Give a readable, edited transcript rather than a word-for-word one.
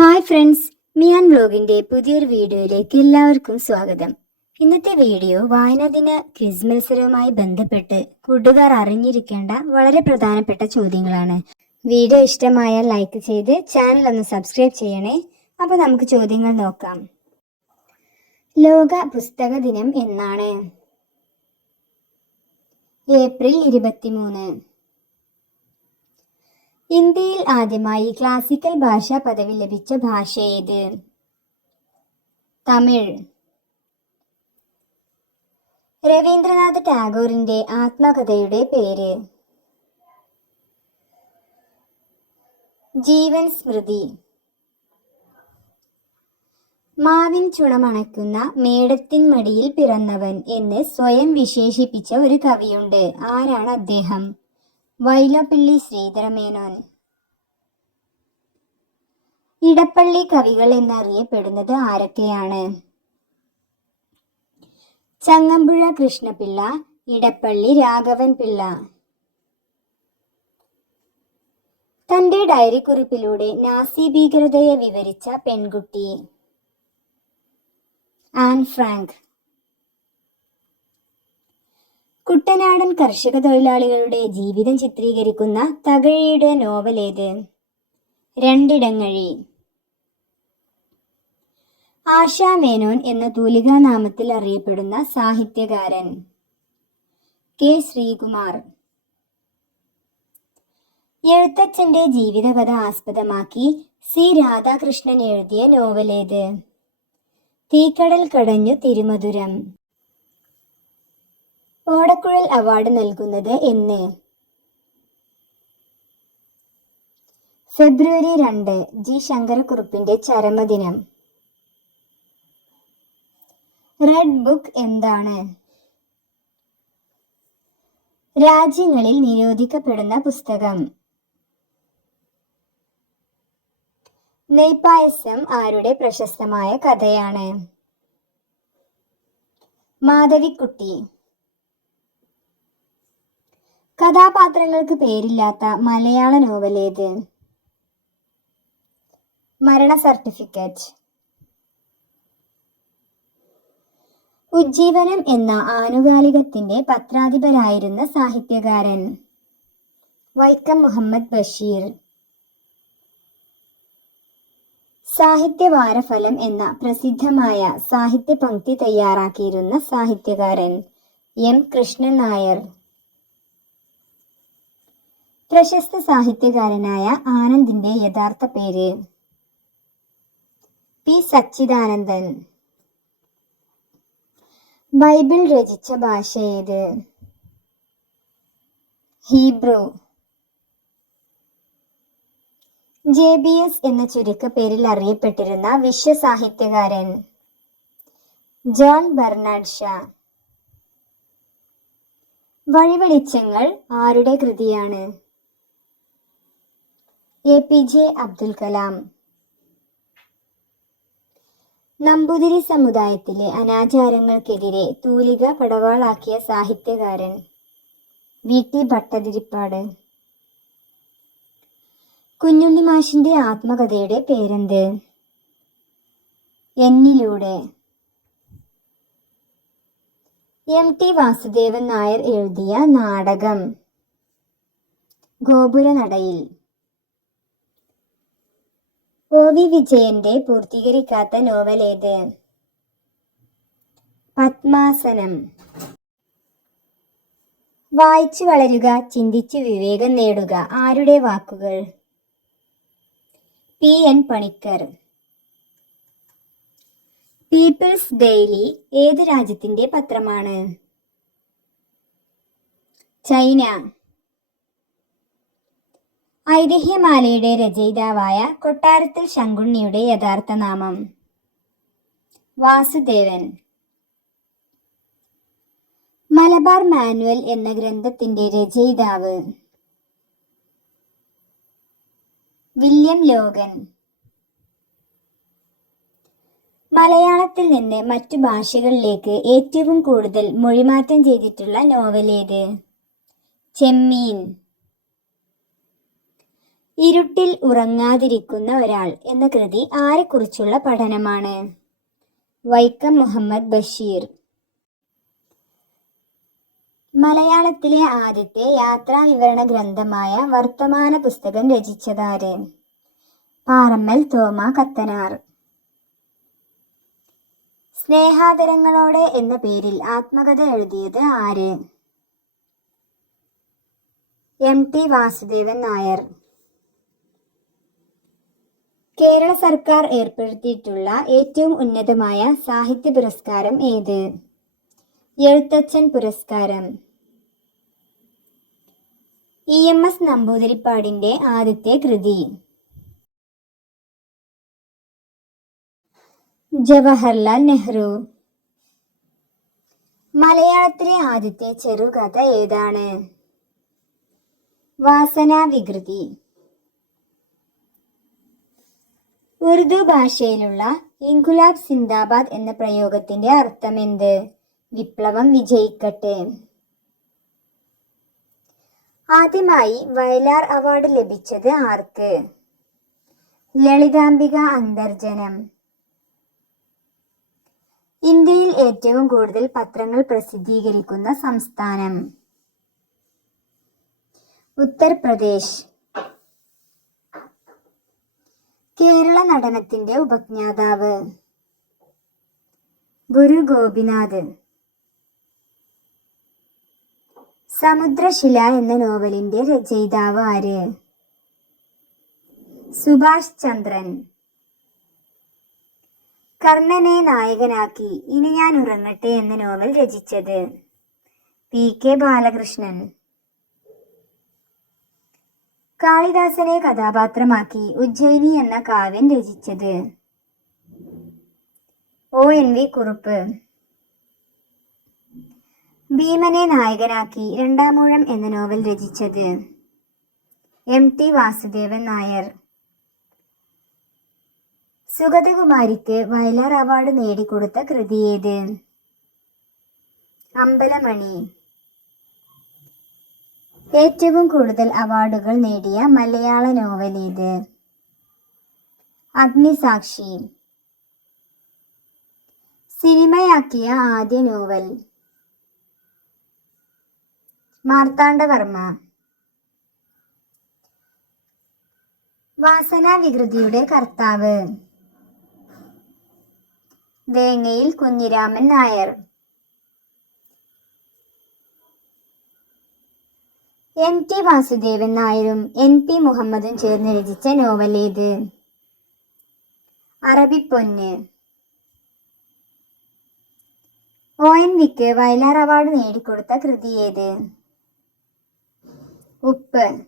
Hi friends, Mian വ്ലോഗിന്റെ പുതിയൊരു വീഡിയോയിലേക്ക് എല്ലാവർക്കും സ്വാഗതം. ഇന്നത്തെ വീഡിയോ വായനാ ദിന ക്വിസ് മത്സരവുമായി ബന്ധപ്പെട്ട് കൂട്ടുകാർ അറിഞ്ഞിരിക്കേണ്ട വളരെ പ്രധാനപ്പെട്ട ചോദ്യങ്ങളാണ്. വീഡിയോ ഇഷ്ടമായാൽ ലൈക്ക് ചെയ്ത് ചാനൽ ഒന്ന് സബ്സ്ക്രൈബ് ചെയ്യണേ. അപ്പോൾ നമുക്ക് ചോദ്യങ്ങൾ നോക്കാം. ലോക പുസ്തക ദിനം എന്നാണ്? ഏപ്രിൽ 23. ഇന്ത്യയിൽ ആദ്യമായി ക്ലാസിക്കൽ ഭാഷാ പദവി ലഭിച്ച ഭാഷ ഏത്? തമിഴ്. രവീന്ദ്രനാഥ് ടാഗോറിന്റെ ആത്മകഥയുടെ പേര്? ജീവൻ സ്മൃതി. മാവിൻ ചുണമണക്കുന്ന മേടത്തിൻ മടിയിൽ പിറന്നവൻ എന്ന് സ്വയം വിശേഷിപ്പിച്ച ഒരു കവിയുണ്ട്. ആരാണ് അദ്ദേഹം? വൈലോപ്പിള്ളി ശ്രീധരമേനോൻ. ഇടപ്പള്ളി കവികൾ എന്നറിയപ്പെടുന്നത് ആരൊക്കെയാണ്? ചങ്ങമ്പുഴ കൃഷ്ണപിള്ള, ഇടപ്പള്ളി രാഘവൻ പിള്ള. തന്റെ ഡയറിക്കുറിപ്പിലൂടെ നാസി ഭീകരതയെ വിവരിച്ച പെൺകുട്ടി? An Frank. കുട്ടനാടൻ കർഷക തൊഴിലാളികളുടെ ജീവിതം ചിത്രീകരിക്കുന്ന തകഴിയുടെ നോവൽ ഏത്? രണ്ടിടങ്ങഴി. ആശാ മേനോൻ എന്ന തൂലികാനാമത്തിൽ അറിയപ്പെടുന്ന സാഹിത്യകാരൻ? കെ ശ്രീകുമാർ. എഴുത്തച്ഛന്റെ ജീവിതകഥ ആസ്പദമാക്കി സി രാധാകൃഷ്ണൻ എഴുതിയ നോവലേത്? തീക്കടൽ കടഞ്ഞു തിരുമധുരം. ഓടക്കുഴൽ അവാർഡ് നൽകുന്നത് എന്ന്? ഫെബ്രുവരി 2, ജി ശങ്കരക്കുറുപ്പിന്റെ ചരമദിനം. റെഡ് ബുക്ക് എന്താണ്? രാജ്യങ്ങളിൽ നിരോധിക്കപ്പെടുന്ന പുസ്തകം. നെയ്പായസം ആരുടെ പ്രശസ്തമായ കഥയാണ്? മാധവിക്കുട്ടി. കഥാപാത്രങ്ങൾക്ക് പേരില്ലാത്ത മലയാള നോവലേത്? മരണ സർട്ടിഫിക്കറ്റ്. ഉജ്ജീവനം എന്ന ആനുകാലികത്തിന്റെ പത്രാധിപരായിരുന്ന സാഹിത്യകാരൻ? വൈക്കം മുഹമ്മദ് ബഷീർ. സാഹിത്യവാരഫലം എന്ന പ്രസിദ്ധമായ സാഹിത്യ പംക്തി തയ്യാറാക്കിയിരുന്ന സാഹിത്യകാരൻ? എം കൃഷ്ണൻ നായർ. പ്രശസ്ത സാഹിത്യകാരനായ ആനന്ദിന്റെ യഥാർത്ഥ പേര്? പി സച്ചിദാനന്ദൻ. ബൈബിൾ രചിച്ച ഭാഷ ഏത്? ഹീബ്രു. JBS എന്ന ചുരുക്കപ്പേരിൽ അറിയപ്പെട്ടിരുന്ന വിശ്വസാഹിത്യകാരൻ? John Bernard Shaw. വഴിവെളിച്ചങ്ങൾ ആരുടെ കൃതിയാണ്? APJ അബ്ദുൽ കലാം. നമ്പൂതിരി സമുദായത്തിലെ അനാചാരങ്ങൾക്കെതിരെ തൂലിക പടവാളാക്കിയ സാഹിത്യകാരൻ? VT ഭട്ടതിരിപ്പാട്. കുഞ്ഞുണ്ണി മാഷിന്റെ ആത്മകഥയുടെ പേരെന്ത്? എന്നിലൂടെ. MT വാസുദേവൻ നായർ എഴുതിയ നാടകം? ഗോപുരനടയിൽ. OV വിജയന്റെ പൂർത്തീകരിക്കാത്ത നോവലേത്? പത്മാസനം. വായിച്ചു വളരുക, ചിന്തിച്ചു വിവേകം നേടുക ആരുടെ വാക്കുകൾ? PN പണിക്കർ. പീപ്പിൾസ് ഡെയിലി ഏത് രാജ്യത്തിന്റെ പത്രമാണ്? ചൈന. ഐതിഹ്യമാലയുടെ രചയിതാവായ കൊട്ടാരത്തിൽ ശങ്കുണ്ണിയുടെ യഥാർത്ഥ നാമം? വാസുദേവൻ. മലബാർ മാനുവൽ എന്ന ഗ്രന്ഥത്തിന്റെ രചയിതാവ്? William Logan. മലയാളത്തിൽ നിന്ന് മറ്റു ഭാഷകളിലേക്ക് ഏറ്റവും കൂടുതൽ മൊഴിമാറ്റം ചെയ്തിട്ടുള്ള നോവലേത്? ചെമ്മീൻ. ഇരുട്ടിൽ ഉറങ്ങാതിരിക്കുന്ന ഒരാൾ എന്ന കൃതി ആരെക്കുറിച്ചുള്ള പഠനമാണ്? വൈക്കം മുഹമ്മദ് ബഷീർ. മലയാളത്തിലെ ആദ്യത്തെ യാത്രാവിവരണ ഗ്രന്ഥമായ വർത്തമാന പുസ്തകം രചിച്ചതാര്? പാറമ്മൽ തോമ കത്തനാർ. സ്നേഹാദരങ്ങളോടെ എന്ന പേരിൽ ആത്മകഥ എഴുതിയത് ആര്? MT വാസുദേവൻ നായർ. കേരള സർക്കാർ ഏർപ്പെടുത്തിയിട്ടുള്ള ഏറ്റവും ഉന്നതമായ സാഹിത്യ പുരസ്കാരം ഏത്? എഴുത്തച്ഛൻ പുരസ്കാരം. EMS നമ്പൂതിരിപ്പാടിന്റെ ആദ്യത്തെ കൃതി? ജവഹർലാൽ നെഹ്റു. മലയാളത്തിലെ ആദ്യത്തെ ചെറുകഥ ഏതാണ്? വാസനാവികൃതി. ഉറുദു ഭാഷയിലുള്ള ഇൻകുലാബ് സിന്ദാബാദ് എന്ന പ്രയോഗത്തിന്റെ അർത്ഥമെന്ത്? വിപ്ലവം വിജയിക്കട്ടെ. ആദ്യമായി വയലാർ അവാർഡ് ലഭിച്ചത് ആർക്ക്? ലളിതാംബിക അന്തർജനം. ഇന്ത്യയിൽ ഏറ്റവും കൂടുതൽ പത്രങ്ങൾ പ്രസിദ്ധീകരിക്കുന്ന സംസ്ഥാനം? ഉത്തർപ്രദേശ്. കേരള നടനത്തിന്റെ ഉപജ്ഞാതാവ്? ഗുരു ഗോപിനാഥ്. സമുദ്രശില എന്ന നോവലിന്റെ രചയിതാവ് ആര്? സുഭാഷ് ചന്ദ്രൻ. കർണനെ നായകനാക്കി ഇനി ഞാൻ ഉറങ്ങട്ടെ എന്ന നോവൽ രചിച്ചത്? PK ബാലകൃഷ്ണൻ. കാളിദാസനെ കഥാപാത്രമാക്കി ഉജ്ജയിനി എന്ന കാവ്യം രചിച്ചത്? ONV കുറുപ്പ്. ഭീമനെ നായകനാക്കി രണ്ടാമൂഴം എന്ന നോവൽ രചിച്ചത്? MT വാസുദേവൻ നായർ. സുഗതകുമാരിക്ക് വയലാർ അവാർഡ് നേടിക്കൊടുത്ത കൃതി ഏത്? അമ്പലമണി. ഏറ്റവും കൂടുതൽ അവാർഡുകൾ നേടിയ മലയാള നോവൽ ഏത്? അഗ്നിസാക്ഷി. സിനിമയാക്കിയ ആദ്യ നോവൽ? മാർത്താണ്ഡവർമ്മ. വാസനാവികൃതിയുടെ കർത്താവ്? വേങ്ങയിൽ കുഞ്ഞിരാമൻ നായർ. MT വാസുദേവൻ നായരും NP മുഹമ്മദും ചേർന്ന് രചിച്ച നോവൽ ഏത്? അറബിപ്പൊന്ന്. ONVക്ക് വയലാർ അവാർഡ് നേടിക്കൊടുത്ത കൃതി ഏത്? ഉപ്പ്.